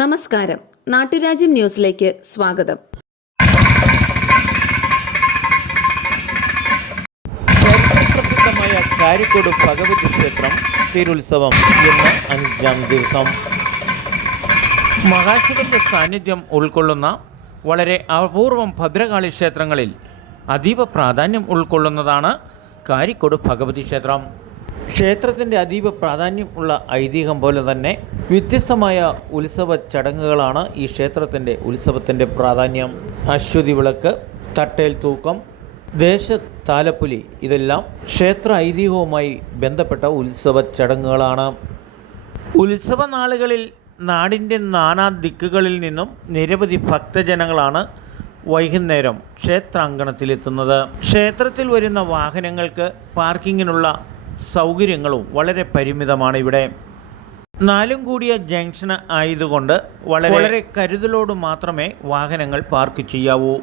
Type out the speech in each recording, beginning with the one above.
നമസ്കാരം. നാട്ടുരാജ്യം ന്യൂസിലേക്ക് സ്വാഗതം. ചരിത്രപ്രസിദ്ധമായ കാരിക്കോട് ഭഗവതി ക്ഷേത്രം തിരുത്സവം ഇന്ന് അഞ്ചാം ദിവസം. മഹാശിവന്റെ സാന്നിധ്യം ഉൾക്കൊള്ളുന്ന വളരെ അപൂർവം ഭദ്രകാളി ക്ഷേത്രങ്ങളിൽ അതീവ പ്രാധാന്യം ഉൾക്കൊള്ളുന്നതാണ് കാരിക്കോട് ഭഗവതി ക്ഷേത്രം. ക്ഷേത്രത്തിന്റെ അതീവ പ്രാധാന്യമുള്ള ഐതിഹ്യം പോലെ തന്നെ വ്യത്യസ്തമായ ഉത്സവ ചടങ്ങുകളാണ് ഈ ക്ഷേത്രത്തിന്റെ ഉത്സവത്തിന്റെ പ്രാധാന്യം. അശ്വതി വിളക്ക് തട്ടേൽ തൂക്കം ദേശ താലപ്പുലി ഇതെല്ലാം ക്ഷേത്ര ഐതിഹ്യവുമായി ബന്ധപ്പെട്ട ഉത്സവ ചടങ്ങുകളാണ്. ഉത്സവ നാളുകളിൽ നാടിന്റെ നാനാ ദിക്കുകളിൽ നിന്നും നിരവധി ഭക്തജനങ്ങളാണ് വൈകുന്നേരം ക്ഷേത്രാങ്കണത്തിലെത്തുന്നത്. ക്ഷേത്രത്തിൽ വരുന്ന വാഹനങ്ങൾക്ക് പാർക്കിങ്ങിനുള്ള സൗകര്യങ്ങളും വളരെ പരിമിതമാണ് ഇവിടെ. നാലും കൂടിയ ജംഗ്ഷൻ ആയതുകൊണ്ട് വളരെ വളരെ കരുതലോട് മാത്രമേ വാഹനങ്ങൾ പാർക്ക് ചെയ്യാവൂ.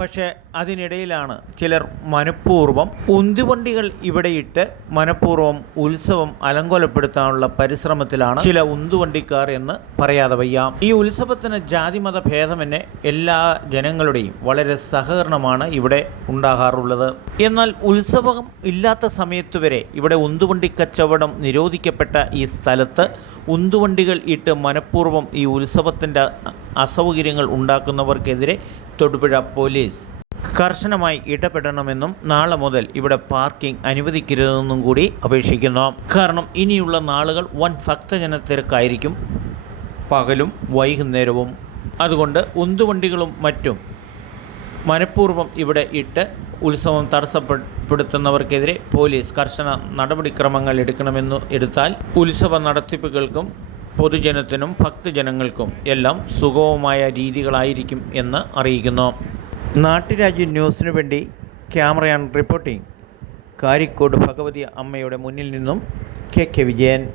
പക്ഷേ അതിനിടയിലാണ് ചിലർ മനഃപൂർവം ഉന്തിവണ്ടികൾ ഇവിടെയിട്ട് മനഃപൂർവം ഉത്സവം അലങ്കോലപ്പെടുത്താനുള്ള പരിശ്രമത്തിലാണ് ചില ഉന്തുവണ്ടിക്കാർ എന്ന് പറയാതെ വയ്യ. ഈ ഉത്സവത്തിന് ജാതിമത ഭേദമെന്നെ എല്ലാ ജനങ്ങളുടെയും വളരെ സഹകരണമാണ് ഇവിടെ ഉണ്ടാകാറുള്ളത്. എന്നാൽ ഉത്സവം ഇല്ലാത്ത സമയത്ത് വരെ ഇവിടെ ഉന്തുവണ്ടി കച്ചവടം നിരോധിക്കപ്പെട്ട ഈ സ്ഥലത്ത് ഉന്തുവണ്ടികൾ ഇട്ട് മനഃപൂർവം ഈ ഉത്സവത്തിന്റെ അസൗകര്യങ്ങൾ ഉണ്ടാക്കുന്നവർക്കെതിരെ തൊടുപുഴ പോലീസ്. കർശനമായി ഇടപെടണമെന്നും നാളെ മുതൽ ഇവിടെ പാർക്കിംഗ് അനുവദിക്കരുതെന്നും കൂടി അപേക്ഷിക്കുന്നു. കാരണം ഇനിയുള്ള നാളുകൾ വൻ ഭക്തജന തിരക്കായിരിക്കും പകലും വൈകുന്നേരവും. അതുകൊണ്ട് ഉന്തുവണ്ടികളും മറ്റും മനഃപൂർവം ഇവിടെ ഇട്ട് ഉത്സവം തടസ്സപ്പെടുത്തുന്നവർക്കെതിരെ പോലീസ് കർശന നടപടിക്രമങ്ങൾ എടുക്കണമെന്ന് എടുത്താൽ ഉത്സവ നടത്തിപ്പുകൾക്കും പൊതുജനത്തിനും ഭക്തജനങ്ങൾക്കും എല്ലാം സുഗമമായ രീതികളായിരിക്കും എന്ന് അറിയിക്കുന്നു. നാട്ടുരാജ്യ ന്യൂസിനു വേണ്ടി ക്യാമറയാൻ റിപ്പോർട്ടിംഗ്. കാരിക്കോട് ഭഗവതി അമ്മയുടെ മുന്നിൽ നിന്നും കെ കെ വിജയൻ.